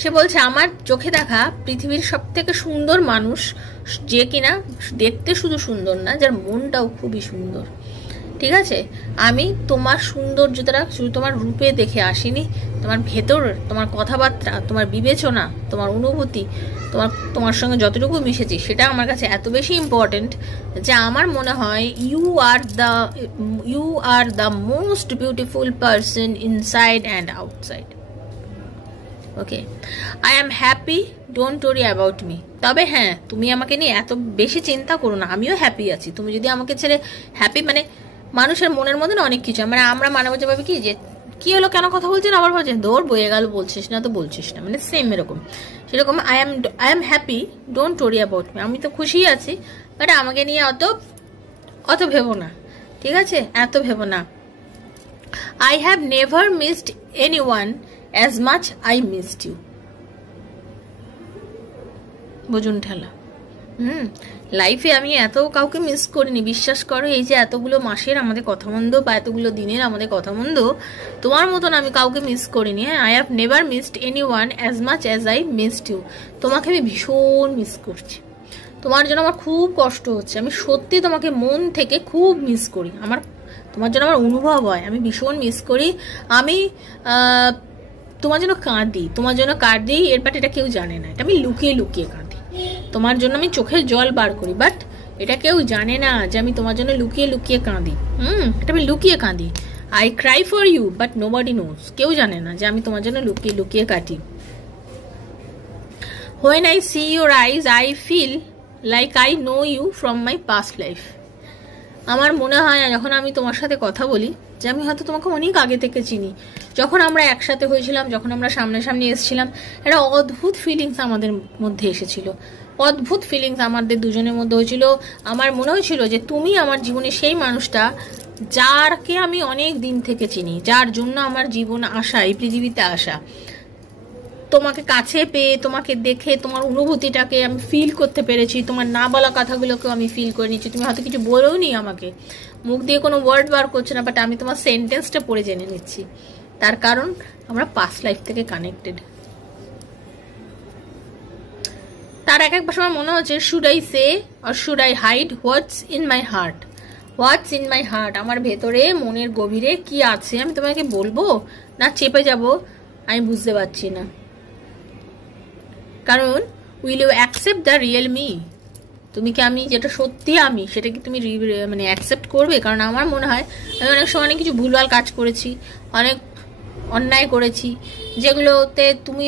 সে বলছে আমার চোখে দেখা পৃথিবীর সব থেকে সুন্দর মানুষ যে কিনা দেখতে শুধু সুন্দর না, যার মনটাও খুবই সুন্দর। ঠিক আছে, আমি তোমার সৌন্দর্যটা শুধু তোমার রূপে দেখে আসিনি, তোমার ভেতর, তোমার কথাবার্তা, তোমার বিবেচনা, তোমার অনুভূতি, তোমার সঙ্গে যতটুকু মিশেছি সেটা আমার কাছে এত বেশি ইম্পর্টেন্ট যে আমার মনে হয় you are the most beautiful person inside and outside. Okay, I am happy, don't worry about me. তবে হ্যাঁ, তুমি আমাকে নিয়ে এত বেশি চিন্তা করো না, আমিও হ্যাপি আছি। তুমি যদি আমাকে ছেড়ে হ্যাপি, মানে মানুষের মনের মধ্যে অনেক কিছু, মানে আমরা মানব যাবে কি যে কি হলো, কেন কথা বলছেন, আবার বলছেন দৌড় বয়ে গেল, বলছিস না তো বলছিস না, মানে সেম এরকম। সেরকম I am happy, don't worry about me. আমি তো খুশি আছি, বাট আমাকে নিয়ে অত ভেবো না, ঠিক আছে, এত ভেবো না। I have never missed anyone as much I missed you. বুঝুন ঠেলা। লাইফে আমি এত কাউকে মিস করিনি, বিশ্বাস করো। এই যে এতগুলো মাসের আমাদের কথা মন্দ বা এতগুলো দিনের আমাদের কথা মন্দ, তোমার মতন আমি কাউকে মিস করিনি। হ্যাঁ, I have never missed anyone as much as I missed you. তোমাকে আমি ভীষণ মিস করছি, তোমার জন্য আমার খুব কষ্ট হচ্ছে, আমি সত্যি তোমাকে মন থেকে খুব মিস করি। তোমার জন্য আমার অনুভব হয়, আমি ভীষণ মিস করি। আমি তোমার জন্য কাঁদি, এরপর এটা কেউ জানে না, এটা আমি লুকিয়ে লুকিয়ে কাঁদি। তোমার জন্য আমি চোখের জল বার করি, বাট এটা কেউ জানে না যে আমি তোমার জন্য লুকিয়ে লুকিয়ে কাঁদি। এটা আমি লুকিয়ে কাঁদি। I cry for you but nobody knows. কেউ জানে না যে আমি তোমার জন্য লুকিয়ে লুকিয়ে কাটি। When I see your eyes, I feel like I know you from my past life. আমার মনে হয় যখন আমি তোমার সাথে কথা বলি যে আমি হয়তো তোমাকে অনেক আগে থেকে চিনি। যখন আমরা একসাথে হয়েছিলাম, যখন আমরা সামনাসামনি এসেছিলাম, একটা অদ্ভুত ফিলিংস আমাদের মধ্যে এসেছিল, অদ্ভুত ফিলিংস আমাদের দুজনের মধ্যে হয়েছিল। আমার মনে হয়েছিল যে তুমি আমার জীবনে সেই মানুষটা যারকে আমি অনেক দিন থেকে চিনি, যার জন্য আমার জীবন আসা, এই পৃথিবীতে আসা। তোমাকে কাছে পেয়ে, তোমাকে দেখে, তোমার অনুভূতিটাকে আমি ফিল করতে পেরেছি, তোমার না বলা কথাগুলোকেও আমি ফিল করে নিচ্ছি। তুমি হয়তো কিছু বলেও নি আমাকে, মুখ দিয়ে কোনো ওয়ার্ড বার করছে না, বাট আমি তোমার সেন্টেন্সটা পড়ে জেনে নিচ্ছি। তার কারণ আমরা পাস্ট লাইফ থেকে কানেক্টেড। তার একবার সময় মনে হচ্ছে should I say or should I hide what's in my heart. What's in my heart, আমার ভেতরে মনের গভীরে কি আছে আমি তোমাকে বলবো না চেপে যাব, আমি বুঝতে পারছি না। কারণ will you accept the real me? তুমি কি আমি যেটা সত্যি আমি সেটা কি তুমি মানে অ্যাকসেপ্ট করবে? কারণ আমার মনে হয় আমি অনেক সময় অনেক কিছু ভুলভাল কাজ করেছি, অনেক অন্যায় করেছি, যেগুলোতে তুমি